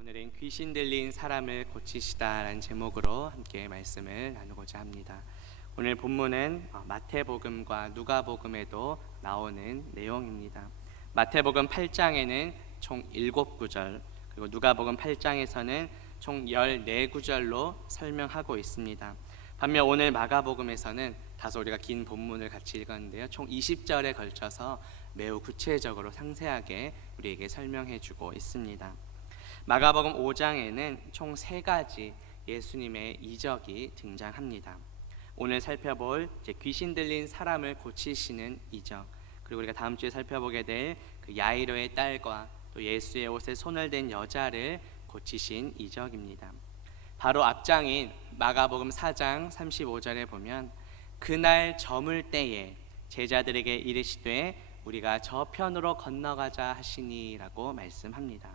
오늘은 귀신 들린 사람을 고치시다라는 제목으로 함께 말씀을 나누고자 합니다. 오늘 본문은 마태복음과 누가복음에도 나오는 내용입니다. 마태복음 8장에는 총 7구절, 그리고 누가복음 8장에서는 총 14구절로 설명하고 있습니다. 반면 오늘 마가복음에서는 다소 우리가 긴 본문을 같이 읽었는데요, 총 20절에 걸쳐서 매우 구체적으로 상세하게 우리에게 설명해 주고 있습니다. 마가복음 5장에는 총 3가지 예수님의 이적이 등장합니다. 오늘 살펴볼 귀신 들린 사람을 고치시는 이적, 그리고 우리가 다음 주에 살펴보게 될 그 야이로의 딸과 또 예수의 옷에 손을 댄 여자를 고치신 이적입니다. 바로 앞장인 마가복음 4장 35절에 보면 그날 저물 때에 제자들에게 이르시되 우리가 저편으로 건너가자 하시니라고 말씀합니다.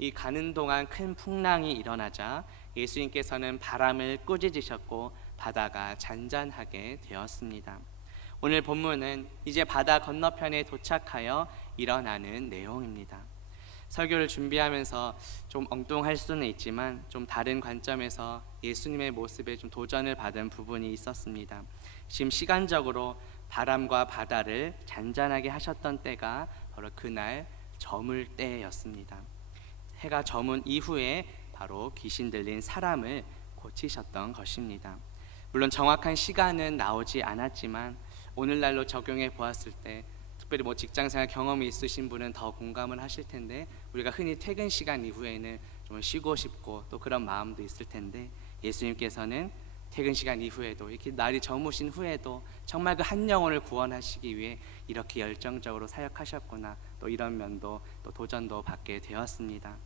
이 가는 동안 큰 풍랑이 일어나자 예수님께서는 바람을 꾸짖으셨고 바다가 잔잔하게 되었습니다. 오늘 본문은 이제 바다 건너편에 도착하여 일어나는 내용입니다. 설교를 준비하면서 좀 엉뚱할 수는 있지만 좀 다른 관점에서 예수님의 모습에 좀 도전을 받은 부분이 있었습니다. 지금 시간적으로 바람과 바다를 잔잔하게 하셨던 때가 바로 그날 저물 때였습니다. 해가 저문 이후에 바로 귀신 들린 사람을 고치셨던 것입니다. 물론 정확한 시간은 나오지 않았지만 오늘날로 적용해 보았을 때, 특별히 직장생활 경험이 있으신 분은 더 공감을 하실 텐데, 우리가 흔히 퇴근 시간 이후에는 좀 쉬고 싶고 또 그런 마음도 있을 텐데, 예수님께서는 퇴근 시간 이후에도 이렇게 날이 저무신 후에도 정말 그 한 영혼을 구원하시기 위해 이렇게 열정적으로 사역하셨구나, 또 이런 면도 또 도전도 받게 되었습니다.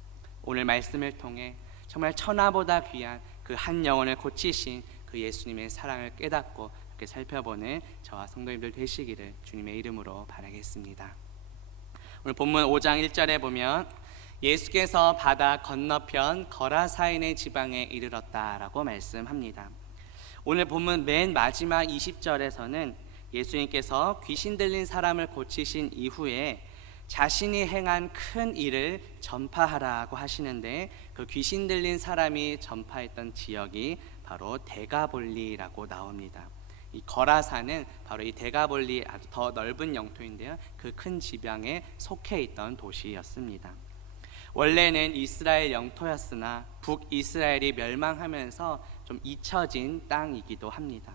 오늘 말씀을 통해 정말 천하보다 귀한 그 한 영혼을 고치신 그 예수님의 사랑을 깨닫고 이렇게 살펴보는 저와 성도님들 되시기를 주님의 이름으로 바라겠습니다. 오늘 본문 5장 1절에 보면 예수께서 바다 건너편 거라사인의 지방에 이르렀다라고 말씀합니다. 오늘 본문 맨 마지막 20절에서는 예수님께서 귀신 들린 사람을 고치신 이후에 자신이 행한 큰 일을 전파하라고 하시는데, 그 귀신 들린 사람이 전파했던 지역이 바로 데가볼리라고 나옵니다. 이 거라사는 바로 이 데가볼리 아주 더 넓은 영토인데요, 그 큰 지방에 속해 있던 도시였습니다. 원래는 이스라엘 영토였으나 북이스라엘이 멸망하면서 좀 잊혀진 땅이기도 합니다.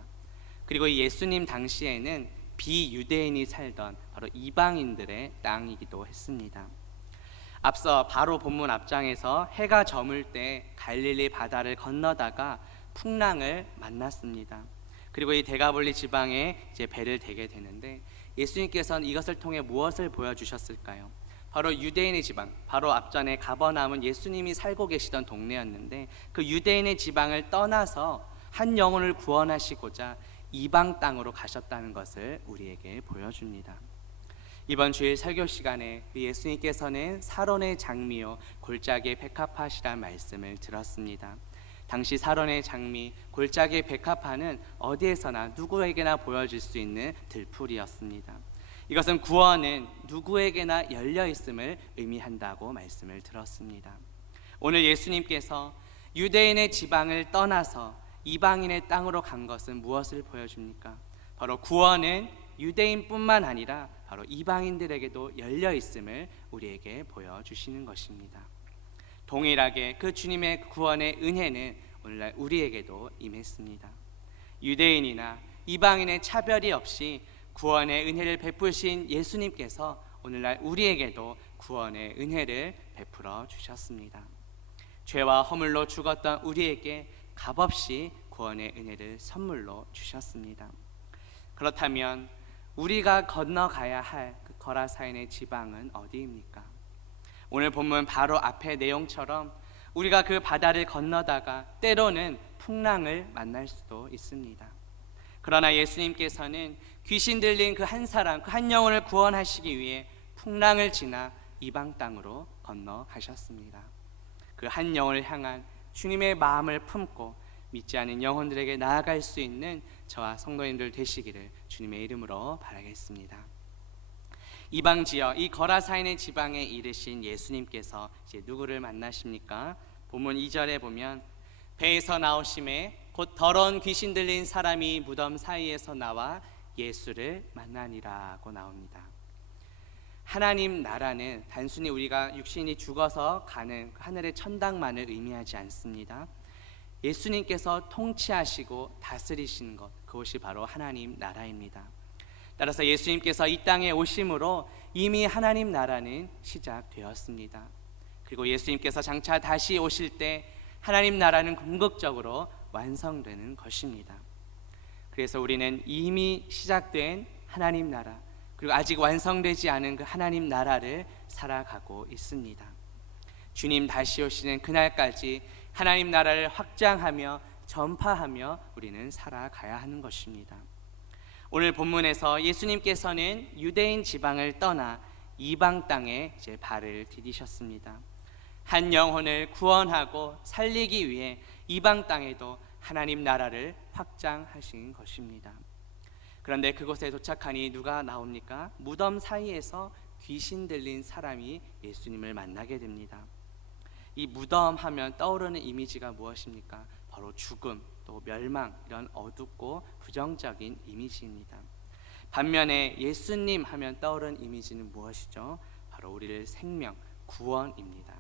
그리고 이 예수님 당시에는 비유대인이 살던 바로 이방인들의 땅이기도 했습니다. 앞서 바로 본문 앞장에서 해가 저물 때 갈릴리 바다를 건너다가 풍랑을 만났습니다. 그리고 이 데가볼리 지방에 이제 배를 대게 되는데, 예수님께서는 이것을 통해 무엇을 보여주셨을까요? 바로 유대인의 지방, 바로 앞전에 가버나움은 예수님이 살고 계시던 동네였는데, 그 유대인의 지방을 떠나서 한 영혼을 구원하시고자 이방 땅으로 가셨다는 것을 우리에게 보여줍니다. 이번 주일 설교 시간에 예수님께서는 사론의 장미요 골짜기의 백합화시란 말씀을 들었습니다. 당시 사론의 장미, 골짜기의 백합화는 어디에서나 누구에게나 보여질 수 있는 들풀이었습니다. 이것은 구원은 누구에게나 열려 있음을 의미한다고 말씀을 들었습니다. 오늘 예수님께서 유대인의 지방을 떠나서 이방인의 땅으로 간 것은 무엇을 보여줍니까? 바로 구원은 유대인뿐만 아니라 바로 이방인들에게도 열려 있음을 우리에게 보여주시는 것입니다. 동일하게 그 주님의 구원의 은혜는 오늘날 우리에게도 임했습니다. 유대인이나 이방인의 차별이 없이 구원의 은혜를 베푸신 예수님께서 오늘날 우리에게도 구원의 은혜를 베풀어 주셨습니다. 죄와 허물로 죽었던 우리에게 값없이 구원의 은혜를 선물로 주셨습니다. 그렇다면 우리가 건너가야 할 그 거라사인의 지방은 어디입니까? 오늘 본문 바로 앞의 내용처럼 우리가 그 바다를 건너다가 때로는 풍랑을 만날 수도 있습니다. 그러나 예수님께서는 귀신 들린 그 한 사람, 그 한 영혼을 구원하시기 위해 풍랑을 지나 이방 땅으로 건너가셨습니다. 그 한 영혼을 향한 주님의 마음을 품고 믿지 않은 영혼들에게 나아갈 수 있는 저와 성도님들 되시기를 주님의 이름으로 바라겠습니다. 이방 지역 이 거라사인의 지방에 이르신 예수님께서 이제 누구를 만나십니까? 본문 2절에 보면 배에서 나오심에 곧 더러운 귀신 들린 사람이 무덤 사이에서 나와 예수를 만나니라고 나옵니다. 하나님 나라는 단순히 우리가 육신이 죽어서 가는 하늘의 천당만을 의미하지 않습니다. 예수님께서 통치하시고 다스리시는 것, 그것이 바로 하나님 나라입니다. 따라서 예수님께서 이 땅에 오심으로 이미 하나님 나라는 시작되었습니다. 그리고 예수님께서 장차 다시 오실 때 하나님 나라는 궁극적으로 완성되는 것입니다. 그래서 우리는 이미 시작된 하나님 나라, 그리고 아직 완성되지 않은 그 하나님 나라를 살아가고 있습니다. 주님 다시 오시는 그날까지 하나님 나라를 확장하며 전파하며 우리는 살아가야 하는 것입니다. 오늘 본문에서 예수님께서는 유대인 지방을 떠나 이방 땅에 이제 발을 디디셨습니다. 한 영혼을 구원하고 살리기 위해 이방 땅에도 하나님 나라를 확장하신 것입니다. 그런데 그곳에 도착하니 누가 나옵니까? 무덤 사이에서 귀신 들린 사람이 예수님을 만나게 됩니다. 이 무덤 하면 떠오르는 이미지가 무엇입니까? 바로 죽음, 또 멸망, 이런 어둡고 부정적인 이미지입니다. 반면에 예수님 하면 떠오르는 이미지는 무엇이죠? 바로 우리를 생명, 구원입니다.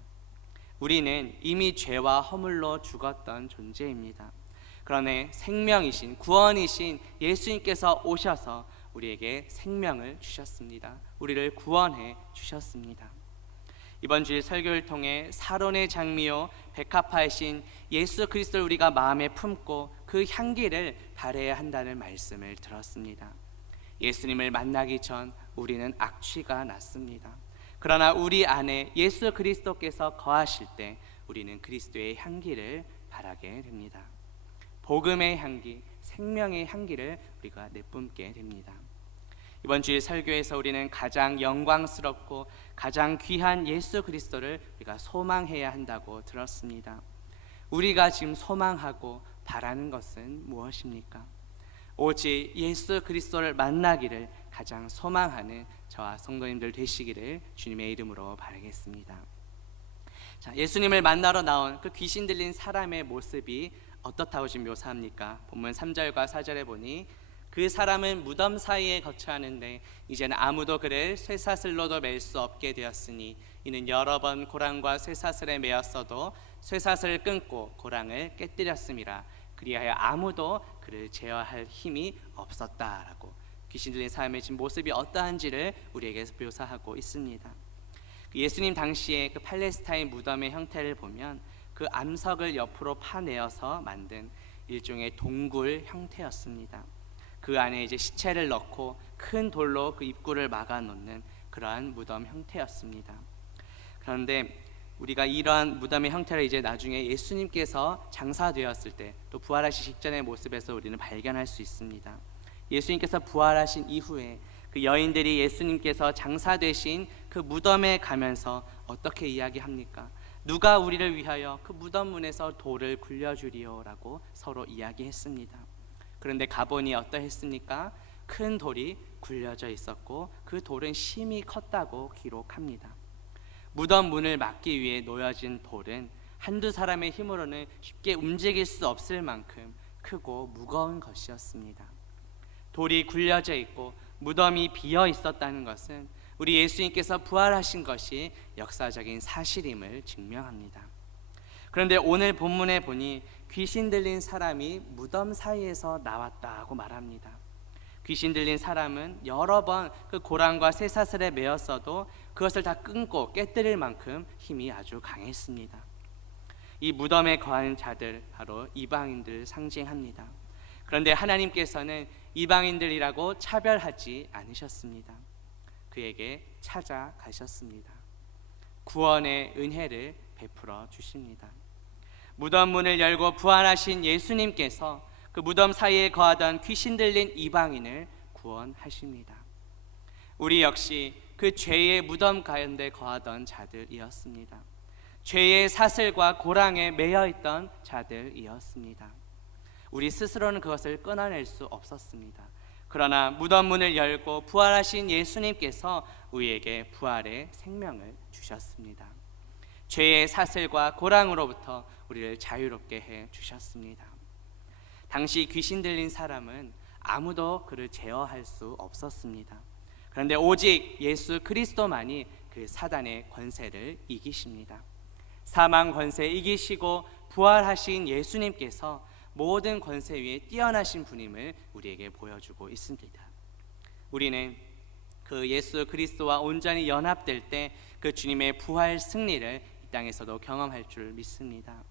우리는 이미 죄와 허물로 죽었던 존재입니다. 그러나 생명이신, 구원이신 예수님께서 오셔서 우리에게 생명을 주셨습니다. 우리를 구원해 주셨습니다. 이번 주일 설교를 통해 사론의 장미요 백합화이신 예수 그리스도를 우리가 마음에 품고 그 향기를 발해야 한다는 말씀을 들었습니다. 예수님을 만나기 전 우리는 악취가 났습니다. 그러나 우리 안에 예수 그리스도께서 거하실 때 우리는 그리스도의 향기를 발하게 됩니다. 복음의 향기, 생명의 향기를 우리가 내뿜게 됩니다. 이번 주일 설교에서 우리는 가장 영광스럽고 가장 귀한 예수 그리스도를 우리가 소망해야 한다고 들었습니다. 우리가 지금 소망하고 바라는 것은 무엇입니까? 오직 예수 그리스도를 만나기를 가장 소망하는 저와 성도님들 되시기를 주님의 이름으로 바라겠습니다. 자, 예수님을 만나러 나온 그 귀신 들린 사람의 모습이 어떻다고 지금 묘사합니까? 본문 3절과 4절에 보니 그 사람은 무덤 사이에 거처하는데 이제는 아무도 그를 쇠사슬로도 맬 수 없게 되었으니 이는 여러 번 고랑과 쇠사슬에 매었어도 쇠사슬을 끊고 고랑을 깨뜨렸음이라. 그리하여 아무도 그를 제어할 힘이 없었다라고 귀신 들린 사람의 지금 모습이 어떠한지를 우리에게 묘사하고 있습니다. 예수님 당시에 그 팔레스타인 무덤의 형태를 보면 그 암석을 옆으로 파내어서 만든 일종의 동굴 형태였습니다. 그 안에 이제 시체를 넣고 큰 돌로 그 입구를 막아 놓는 그러한 무덤 형태였습니다. 그런데 우리가 이러한 무덤의 형태를 이제 나중에 예수님께서 장사되었을 때 또 부활하시기 직전의 모습에서 우리는 발견할 수 있습니다. 예수님께서 부활하신 이후에 그 여인들이 예수님께서 장사되신 그 무덤에 가면서 어떻게 이야기합니까? 누가 우리를 위하여 그 무덤 문에서 돌을 굴려주리오라고 서로 이야기했습니다. 그런데 가보니 어떠했습니까? 큰 돌이 굴려져 있었고 그 돌은 심히 컸다고 기록합니다. 무덤 문을 막기 위해 놓여진 돌은 한두 사람의 힘으로는 쉽게 움직일 수 없을 만큼 크고 무거운 것이었습니다. 돌이 굴려져 있고 무덤이 비어 있었다는 것은 우리 예수님께서 부활하신 것이 역사적인 사실임을 증명합니다. 그런데 오늘 본문에 보니 귀신 들린 사람이 무덤 사이에서 나왔다고 말합니다. 귀신 들린 사람은 여러 번 그 고랑과 쇠사슬에 매었어도 그것을 다 끊고 깨뜨릴 만큼 힘이 아주 강했습니다. 이 무덤에 거하는 자들 바로 이방인들을 상징합니다. 그런데 하나님께서는 이방인들이라고 차별하지 않으셨습니다. 그에게 찾아가셨습니다. 구원의 은혜를 베풀어 주십니다. 무덤 문을 열고 부활하신 예수님께서 그 무덤 사이에 거하던 귀신 들린 이방인을 구원하십니다. 우리 역시 그 죄의 무덤 가운데 거하던 자들이었습니다. 죄의 사슬과 고랑에 매여 있던 자들이었습니다. 우리 스스로는 그것을 끊어낼 수 없었습니다. 그러나 무덤 문을 열고 부활하신 예수님께서 우리에게 부활의 생명을 주셨습니다. 죄의 사슬과 고랑으로부터 우리를 자유롭게 해 주셨습니다. 당시 귀신 들린 사람은 아무도 그를 제어할 수 없었습니다. 그런데 오직 예수 그리스도만이 그 사단의 권세를 이기십니다. 사망 권세 이기시고 부활하신 예수님께서 모든 권세 위에 뛰어나신 분임을 우리에게 보여주고 있습니다. 우리는 그 예수 그리스도와 온전히 연합될 때 그 주님의 부활 승리를 이 땅에서도 경험할 줄 믿습니다.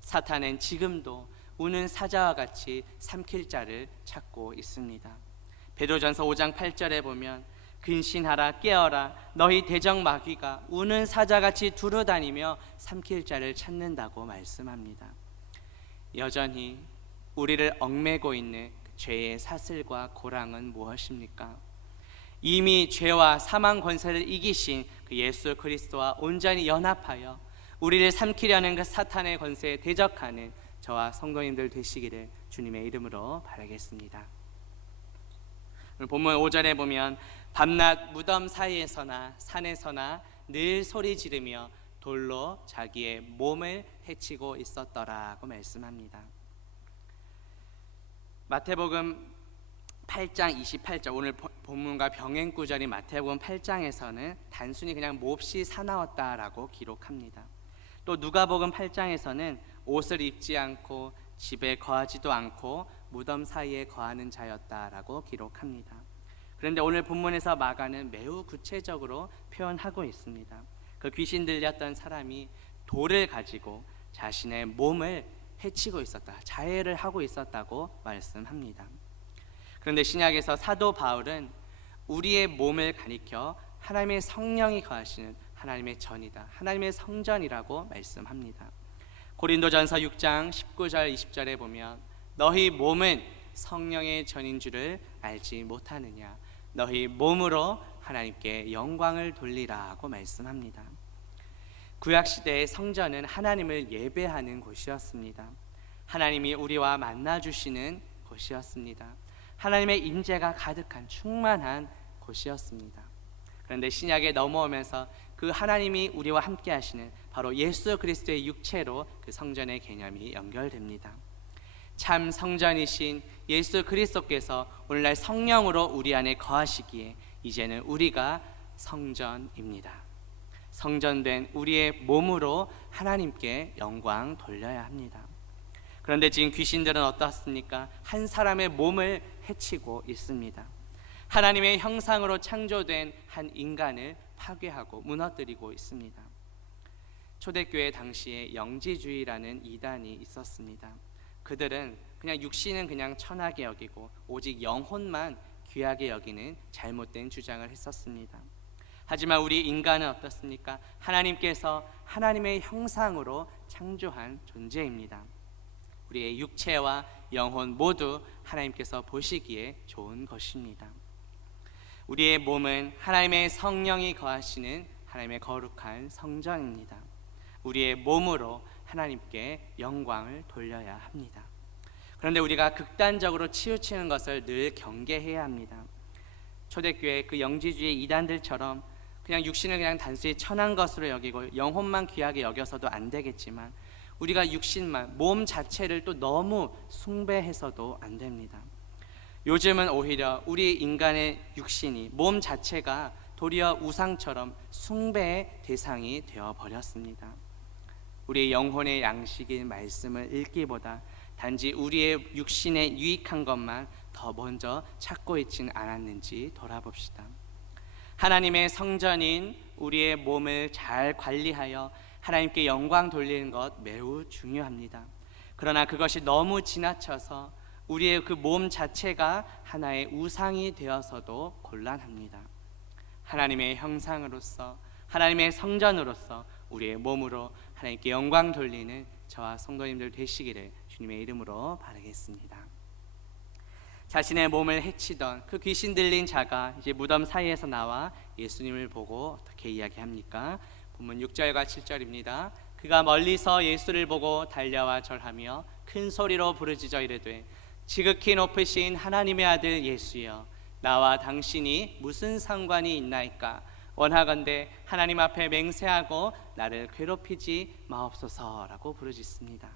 사탄은 지금도 우는 사자와 같이 삼킬 자를 찾고 있습니다. 베드로전서 5장 8절에 보면 근신하라 깨어라 너희 대적 마귀가 우는 사자같이 두루다니며 삼킬 자를 찾는다고 말씀합니다. 여전히 우리를 얽매고 있는 죄의 사슬과 고랑은 무엇입니까? 이미 죄와 사망 권세를 이기신 그 예수 그리스도와 온전히 연합하여 우리를 삼키려는 그 사탄의 권세에 대적하는 저와 성도님들 되시기를 주님의 이름으로 바라겠습니다. 오늘 본문 5절에 보면 밤낮 무덤 사이에서나 산에서나 늘 소리 지르며 돌로 자기의 몸을 해치고 있었더라고 말씀합니다. 마태복음 8장 28절 오늘 본문과 병행 구절인 마태복음 8장에서는 단순히 그냥 몹시 사나웠다라고 기록합니다. 또 누가복음 8장에서는 옷을 입지 않고 집에 거하지도 않고 무덤 사이에 거하는 자였다라고 기록합니다. 그런데 오늘 본문에서 마가는 매우 구체적으로 표현하고 있습니다. 그 귀신 들렸던 사람이 돌을 가지고 자신의 몸을 해치고 있었다, 자해를 하고 있었다고 말씀합니다. 그런데 신약에서 사도 바울은 우리의 몸을 가리켜 하나님의 성령이 거하시는 하나님의 전이다, 하나님의 성전이라고 말씀합니다. 고린도전서 6장 19절 20절에 보면 너희 몸은 성령의 전인 줄을 알지 못하느냐, 너희 몸으로 하나님께 영광을 돌리라고 말씀합니다. 구약시대의 성전은 하나님을 예배하는 곳이었습니다. 하나님이 우리와 만나주시는 곳이었습니다. 하나님의 임재가 가득한 충만한 곳이었습니다. 그런데 신약에 넘어오면서 그 하나님이 우리와 함께 하시는 바로 예수 그리스도의 육체로 그 성전의 개념이 연결됩니다. 참 성전이신 예수 그리스도께서 오늘날 성령으로 우리 안에 거하시기에 이제는 우리가 성전입니다. 성전된 우리의 몸으로 하나님께 영광 돌려야 합니다. 그런데 지금 귀신들은 어떻습니까? 한 사람의 몸을 해치고 있습니다. 하나님의 형상으로 창조된 한 인간을 파괴하고 무너뜨리고 있습니다. 초대교회 당시에 영지주의라는 이단이 있었습니다. 그들은 그냥 육신은 그냥 천하게 여기고 오직 영혼만 귀하게 여기는 잘못된 주장을 했었습니다. 하지만 우리 인간은 어떻습니까? 하나님께서 하나님의 형상으로 창조한 존재입니다. 우리의 육체와 영혼 모두 하나님께서 보시기에 좋은 것입니다. 우리의 몸은 하나님의 성령이 거하시는 하나님의 거룩한 성전입니다. 우리의 몸으로 하나님께 영광을 돌려야 합니다. 그런데 우리가 극단적으로 치우치는 것을 늘 경계해야 합니다. 초대교회 그 영지주의 이단들처럼 그냥 육신을 그냥 단순히 천한 것으로 여기고 영혼만 귀하게 여겨서도 안 되겠지만 우리가 육신만, 몸 자체를 또 너무 숭배해서도 안 됩니다. 요즘은 오히려 우리 인간의 육신이, 몸 자체가 도리어 우상처럼 숭배의 대상이 되어버렸습니다. 우리의 영혼의 양식인 말씀을 읽기보다 단지 우리의 육신에 유익한 것만 더 먼저 찾고 있지는 않았는지 돌아봅시다. 하나님의 성전인 우리의 몸을 잘 관리하여 하나님께 영광 돌리는 것 매우 중요합니다. 그러나 그것이 너무 지나쳐서 우리의 그 몸 자체가 하나의 우상이 되어서도 곤란합니다. 하나님의 형상으로서, 하나님의 성전으로서 우리의 몸으로 하나님께 영광 돌리는 저와 성도님들 되시기를 주님의 이름으로 바라겠습니다. 자신의 몸을 해치던 그 귀신 들린 자가 이제 무덤 사이에서 나와 예수님을 보고 어떻게 이야기합니까? 본문 6절과 7절입니다. 그가 멀리서 예수를 보고 달려와 절하며 큰 소리로 부르짖어 이르되 지극히 높으신 하나님의 아들 예수여, 나와 당신이 무슨 상관이 있나이까? 원하건대 하나님 앞에 맹세하고 나를 괴롭히지 마옵소서라고 부르짖습니다.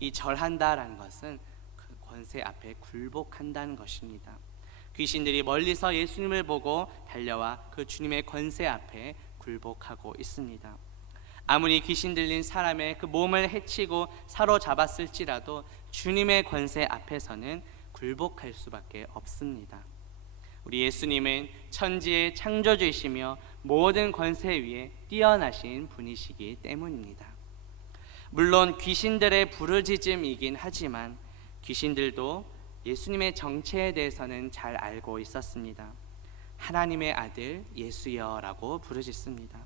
이 절한다라는 것은 그 권세 앞에 굴복한다는 것입니다. 귀신들이 멀리서 예수님을 보고 달려와 그 주님의 권세 앞에 굴복하고 있습니다. 아무리 귀신 들린 사람의 그 몸을 해치고 사로잡았을지라도 주님의 권세 앞에서는 굴복할 수밖에 없습니다. 우리 예수님은 천지의 창조주이시며 모든 권세 위에 뛰어나신 분이시기 때문입니다. 물론 귀신들의 부르짖음이긴 하지만 귀신들도 예수님의 정체에 대해서는 잘 알고 있었습니다. 하나님의 아들 예수여라고 부르짖습니다.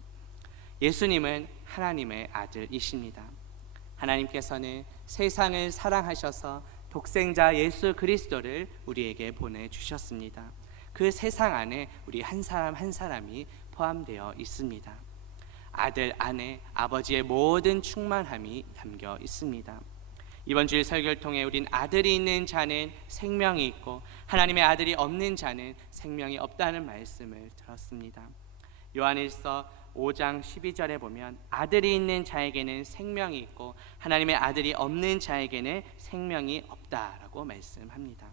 예수님은 하나님의 아들이십니다. 하나님께서는 세상을 사랑하셔서 독생자 예수 그리스도를 우리에게 보내주셨습니다. 그 세상 안에 우리 한 사람 한 사람이 포함되어 있습니다. 아들 안에 아버지의 모든 충만함이 담겨 있습니다. 이번 주일 설교를 통해 우린 아들이 있는 자는 생명이 있고 하나님의 아들이 없는 자는 생명이 없다는 말씀을 들었습니다. 요한일서 5장 12절에 보면 아들이 있는 자에게는 생명이 있고 하나님의 아들이 없는 자에게는 생명이 없다라고 말씀합니다.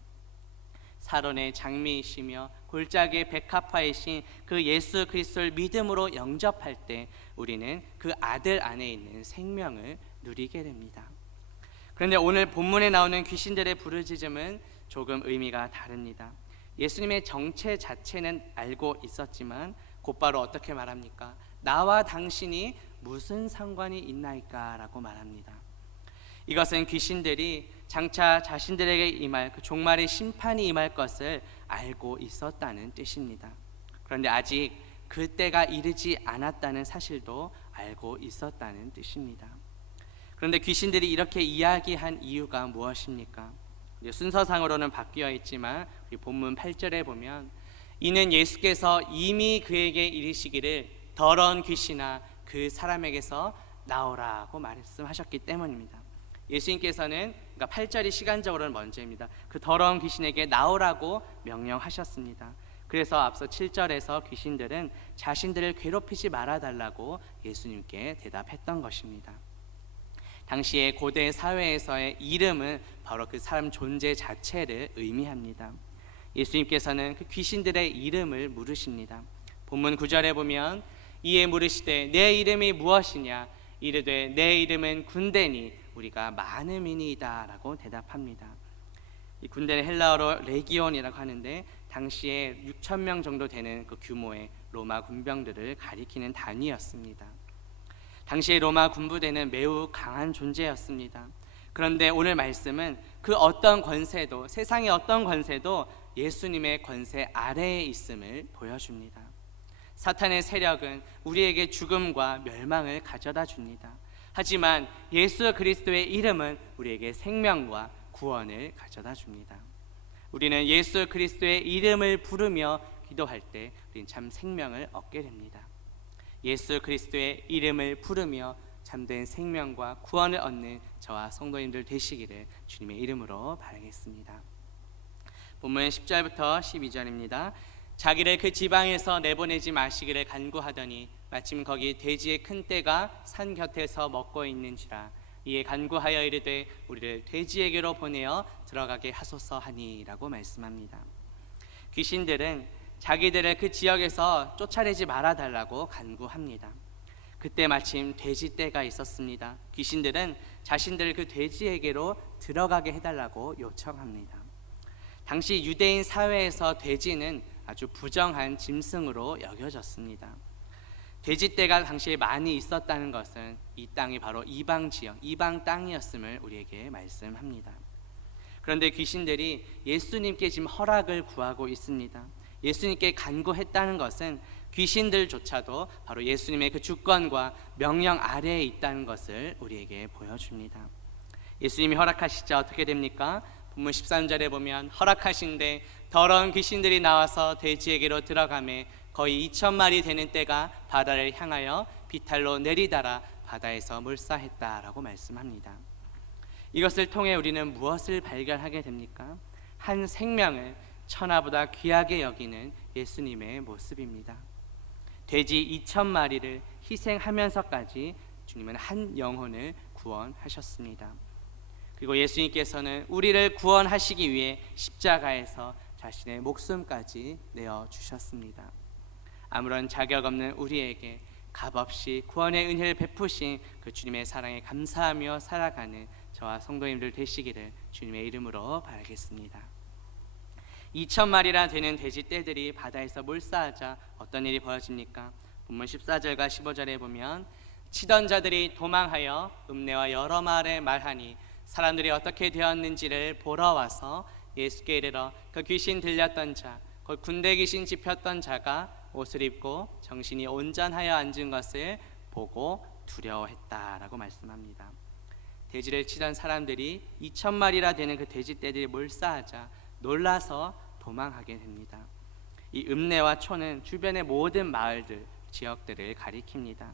사론의 장미이시며 골짜기의 백합화이신 그 예수 그리스도를 믿음으로 영접할 때 우리는 그 아들 안에 있는 생명을 누리게 됩니다. 그런데 오늘 본문에 나오는 귀신들의 부르짖음은 조금 의미가 다릅니다. 예수님의 정체 자체는 알고 있었지만 곧바로 어떻게 말합니까? 나와 당신이 무슨 상관이 있나이까? 라고 말합니다. 이것은 귀신들이 장차 자신들에게 임할 그 종말의 심판이 임할 것을 알고 있었다는 뜻입니다. 그런데 아직 그때가 이르지 않았다는 사실도 알고 있었다는 뜻입니다. 그런데 귀신들이 이렇게 이야기한 이유가 무엇입니까? 순서상으로는 바뀌어 있지만 우리 본문 8절에 보면 이는 예수께서 이미 그에게 이르시기를 더러운 귀신아 그 사람에게서 나오라고 말씀하셨기 때문입니다. 예수님께서는 그러니까 8절이 시간적으로는 먼저입니다. 그 더러운 귀신에게 나오라고 명령하셨습니다. 그래서 앞서 7절에서 귀신들은 자신들을 괴롭히지 말아달라고 예수님께 대답했던 것입니다. 당시의 고대 사회에서의 이름은 바로 그 사람 존재 자체를 의미합니다. 예수님께서는 그 귀신들의 이름을 물으십니다. 본문 9절에 보면 이에 물으시되 내 이름이 무엇이냐? 이르되 내 이름은 군대니 우리가 많음이니이다 라고 대답합니다. 이 군대는 헬라어로 레기온이라고 하는데 당시에 6,000명 정도 되는 그 규모의 로마 군병들을 가리키는 단위였습니다. 당시의 로마 군부대는 매우 강한 존재였습니다. 그런데 오늘 말씀은 그 어떤 권세도, 세상의 어떤 권세도 예수님의 권세 아래에 있음을 보여줍니다. 사탄의 세력은 우리에게 죽음과 멸망을 가져다 줍니다. 하지만 예수 그리스도의 이름은 우리에게 생명과 구원을 가져다 줍니다. 우리는 예수 그리스도의 이름을 부르며 기도할 때 우리는 참 생명을 얻게 됩니다. 예수 그리스도의 이름을 부르며 참된 생명과 구원을 얻는 저와 성도님들 되시기를 주님의 이름으로 바라겠습니다. 본문 10절부터 12절입니다. 자기를 그 지방에서 내보내지 마시기를 간구하더니 마침 거기 돼지의 큰 떼가 산 곁에서 먹고 있는지라. 이에 간구하여 이르되 우리를 돼지에게로 보내어 들어가게 하소서 하니라고 말씀합니다. 귀신들은 자기들을 그 지역에서 쫓아내지 말아달라고 간구합니다. 그때 마침 돼지 떼가 있었습니다. 귀신들은 자신들을 그 돼지에게로 들어가게 해달라고 요청합니다. 당시 유대인 사회에서 돼지는 아주 부정한 짐승으로 여겨졌습니다. 돼지떼가 당시에 많이 있었다는 것은 이 땅이 바로 이방 지역, 이방 땅이었음을 우리에게 말씀합니다. 그런데 귀신들이 예수님께 지금 허락을 구하고 있습니다. 예수님께 간구했다는 것은 귀신들조차도 바로 예수님의 그 주권과 명령 아래에 있다는 것을 우리에게 보여줍니다. 예수님이 허락하시자 어떻게 됩니까? 본문 13절에 보면 허락하신데 더러운 귀신들이 나와서 돼지에게로 들어가매 거의 2,000마리 되는 떼가 바다를 향하여 비탈로 내리달아 바다에서 몰사했다라고 말씀합니다. 이것을 통해 우리는 무엇을 발견하게 됩니까? 한 생명을 천하보다 귀하게 여기는 예수님의 모습입니다. 돼지 2,000마리를 희생하면서까지 주님은 한 영혼을 구원하셨습니다. 그리고 예수님께서는 우리를 구원하시기 위해 십자가에서 자신의 목숨까지 내어주셨습니다. 아무런 자격 없는 우리에게 값없이 구원의 은혜를 베푸신 그 주님의 사랑에 감사하며 살아가는 저와 성도님들 되시기를 주님의 이름으로 바라겠습니다. 2,000마리나 되는 돼지 떼들이 바다에서 몰사하자 어떤 일이 벌어집니까? 본문 14절과 15절에 보면 치던 자들이 도망하여 읍내와 여러 마을에 말하니 사람들이 어떻게 되었는지를 보러 와서 예수께 이르러 그 귀신 들렸던 자, 곧 군대 귀신 집혔던 자가 옷을 입고 정신이 온전하여 앉은 것을 보고 두려워했다라고 말씀합니다. 돼지를 치던 사람들이 2,000마리나 되는 그 돼지 떼들이 몰사하자 놀라서 도망하게 됩니다. 이 읍내와 촌은 주변의 모든 마을들, 지역들을 가리킵니다.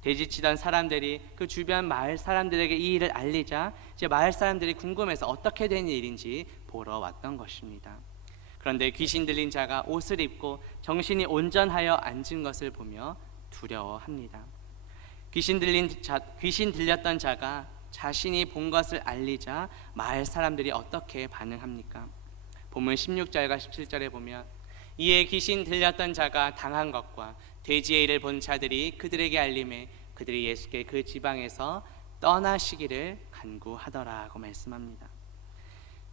돼지 치던 사람들이 그 주변 마을 사람들에게 이 일을 알리자 이제 마을 사람들이 궁금해서 어떻게 된 일인지 보러 왔던 것입니다. 그런데 귀신 들린 자가 옷을 입고 정신이 온전하여 앉은 것을 보며 두려워합니다. 귀신 들렸던 자가 자신이 본 것을 알리자 마을 사람들이 어떻게 반응합니까? 본문 16절과 17절에 보면 이에 귀신 들렸던 자가 당한 것과 돼지의 일을 본 자들이 그들에게 알림해 그들이 예수께 그 지방에서 떠나시기를 간구하더라고 말씀합니다.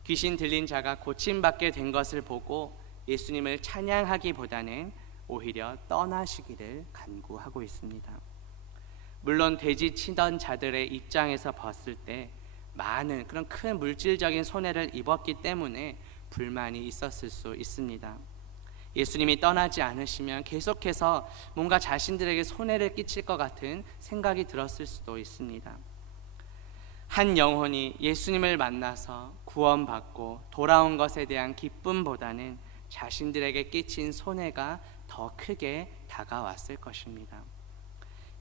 귀신 들린 자가 고침받게 된 것을 보고 예수님을 찬양하기보다는 오히려 떠나시기를 간구하고 있습니다. 물론 돼지 치던 자들의 입장에서 봤을 때 많은 그런 큰 물질적인 손해를 입었기 때문에 불만이 있었을 수 있습니다. 예수님이 떠나지 않으시면 계속해서 뭔가 자신들에게 손해를 끼칠 것 같은 생각이 들었을 수도 있습니다. 한 영혼이 예수님을 만나서 구원받고 돌아온 것에 대한 기쁨보다는 자신들에게 끼친 손해가 더 크게 다가왔을 것입니다.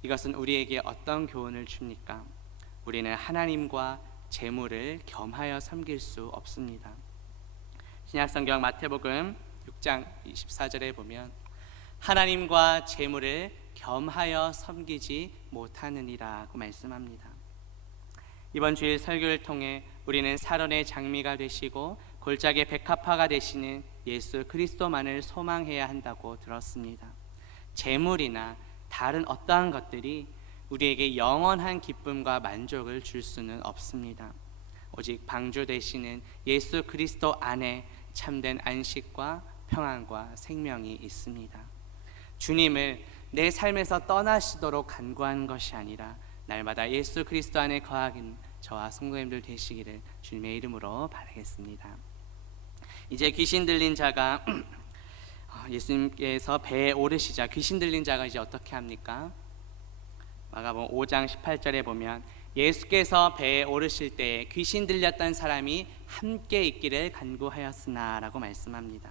이것은 우리에게 어떤 교훈을 줍니까? 우리는 하나님과 재물을 겸하여 섬길 수 없습니다. 신약성경 마태복음 6장 24절에 보면 하나님과 재물을 겸하여 섬기지 못하느니라고 말씀합니다. 이번 주일 설교를 통해 우리는 살원의 장미가 되시고 골짜기의 백합화가 되시는 예수 그리스도만을 소망해야 한다고 들었습니다. 재물이나 다른 어떠한 것들이 우리에게 영원한 기쁨과 만족을 줄 수는 없습니다. 오직 방주 되시는 예수 그리스도 안에 참된 안식과 평안과 생명이 있습니다. 주님을 내 삶에서 떠나시도록 간구하는 것이 아니라 날마다 예수 그리스도 안에 거하는 저와 성도님들 되시기를 주님의 이름으로 바라겠습니다. 이제 귀신 들린 자가 예수님께서 배에 오르시자 귀신 들린 자가 이제 어떻게 합니까? 마가복음 5장 18절에 보면 예수께서 배에 오르실 때 귀신 들렸던 사람이 함께 있기를 간구하였으나 라고 말씀합니다.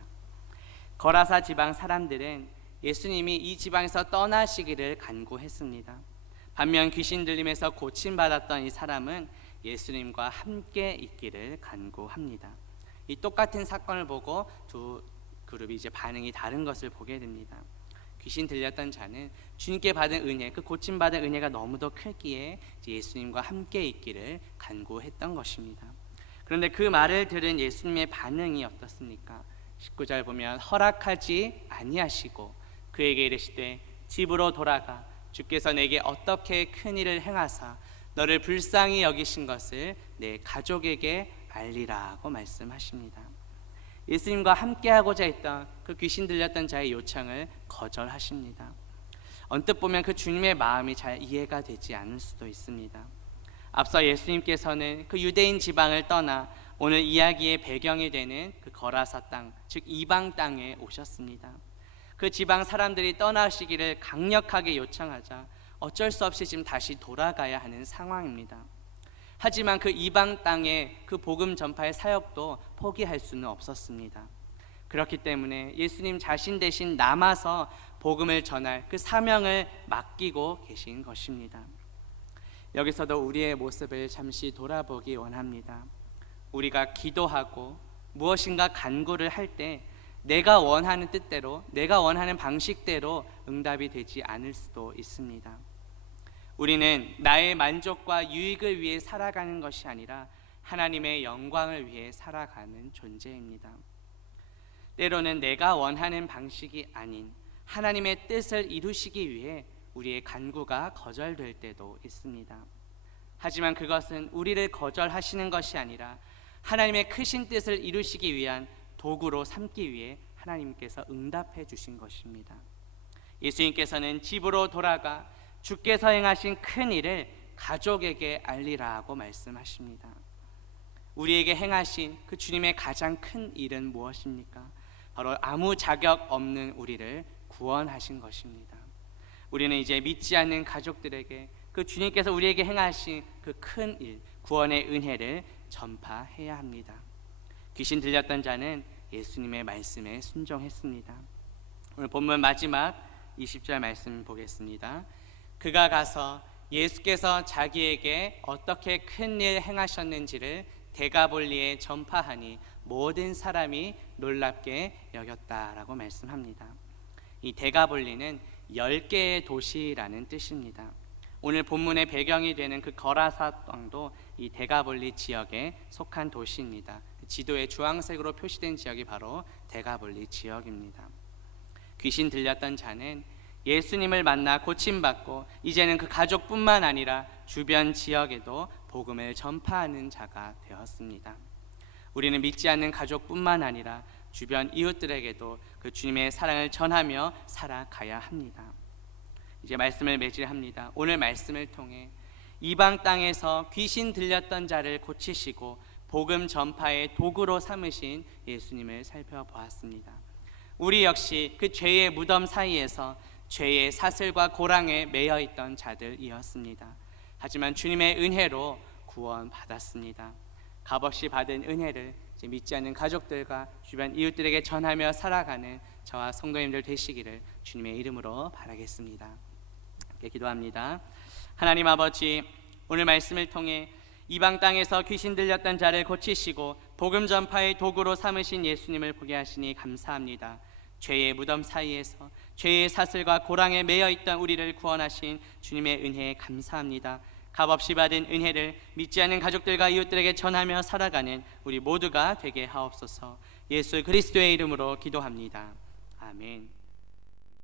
거라사 지방 사람들은 예수님이 이 지방에서 떠나시기를 간구했습니다. 반면 귀신 들림에서 고침받았던 이 사람은 예수님과 함께 있기를 간구합니다. 이 똑같은 사건을 보고 두 그룹이 이제 반응이 다른 것을 보게 됩니다. 귀신 들렸던 자는 주님께 받은 은혜, 그 고침받은 은혜가 너무도 크기에 예수님과 함께 있기를 간구했던 것입니다. 그런데 그 말을 들은 예수님의 반응이 어떻습니까? 19절 보면 허락하지 아니하시고 그에게 이르시되 집으로 돌아가 주께서 내게 어떻게 큰 일을 행하사 너를 불쌍히 여기신 것을 내 가족에게 알리라고 말씀하십니다. 예수님과 함께하고자 했던 그 귀신 들렸던 자의 요청을 거절하십니다. 언뜻 보면 그 주님의 마음이 잘 이해가 되지 않을 수도 있습니다. 앞서 예수님께서는 그 유대인 지방을 떠나 오늘 이야기의 배경이 되는 그 거라사 땅, 즉 이방 땅에 오셨습니다. 그 지방 사람들이 떠나시기를 강력하게 요청하자 어쩔 수 없이 지금 다시 돌아가야 하는 상황입니다. 하지만 그 이방 땅의 그 복음 전파의 사역도 포기할 수는 없었습니다. 그렇기 때문에 예수님 자신 대신 남아서 복음을 전할 그 사명을 맡기고 계신 것입니다. 여기서도 우리의 모습을 잠시 돌아보기 원합니다. 우리가 기도하고 무엇인가 간구를 할 때 내가 원하는 뜻대로, 내가 원하는 방식대로 응답이 되지 않을 수도 있습니다. 우리는 나의 만족과 유익을 위해 살아가는 것이 아니라 하나님의 영광을 위해 살아가는 존재입니다. 때로는 내가 원하는 방식이 아닌 하나님의 뜻을 이루시기 위해 우리의 간구가 거절될 때도 있습니다. 하지만 그것은 우리를 거절하시는 것이 아니라 하나님의 크신 뜻을 이루시기 위한 도구로 삼기 위해 하나님께서 응답해 주신 것입니다. 예수님께서는 집으로 돌아가 주께서 행하신 큰 일을 가족에게 알리라고 말씀하십니다. 우리에게 행하신 그 주님의 가장 큰 일은 무엇입니까? 바로 아무 자격 없는 우리를 구원하신 것입니다. 우리는 이제 믿지 않는 가족들에게 그 주님께서 우리에게 행하신 그 큰 일, 구원의 은혜를 전파해야 합니다. 귀신 들렸던 자는 예수님의 말씀에 순종했습니다. 오늘 본문 마지막 20절 말씀 보겠습니다. 그가 가서 예수께서 자기에게 어떻게 큰 일 행하셨는지를 데가볼리에 전파하니 모든 사람이 놀랍게 여겼다라고 말씀합니다. 이 데가볼리는 10개의 도시라는 뜻입니다. 오늘 본문의 배경이 되는 그 거라사 땅도 이 데가볼리 지역에 속한 도시입니다. 지도에 주황색으로 표시된 지역이 바로 데가볼리 지역입니다. 귀신 들렸던 자는 예수님을 만나 고침받고 이제는 그 가족뿐만 아니라 주변 지역에도 복음을 전파하는 자가 되었습니다. 우리는 믿지 않는 가족뿐만 아니라 주변 이웃들에게도 그 주님의 사랑을 전하며 살아가야 합니다. 이제 말씀을 맺으합니다. 오늘 말씀을 통해 이방 땅에서 귀신 들렸던 자를 고치시고 복음 전파의 도구로 삼으신 예수님을 살펴보았습니다. 우리 역시 그 죄의 무덤 사이에서 죄의 사슬과 고랑에 매여 있던 자들이었습니다. 하지만 주님의 은혜로 구원받았습니다. 값없이 받은 은혜를 이제 믿지 않는 가족들과 주변 이웃들에게 전하며 살아가는 저와 성도님들 되시기를 주님의 이름으로 바라겠습니다. 함께 기도합니다. 하나님 아버지, 오늘 말씀을 통해 이방 땅에서 귀신 들렸던 자를 고치시고 복음 전파의 도구로 삼으신 예수님을 보게 하시니 감사합니다. 죄의 무덤 사이에서 죄의 사슬과 고랑에 매여 있던 우리를 구원하신 주님의 은혜에 감사합니다. 값없이 받은 은혜를 믿지 않는 가족들과 이웃들에게 전하며 살아가는 우리 모두가 되게 하옵소서. 예수 그리스도의 이름으로 기도합니다. 아멘.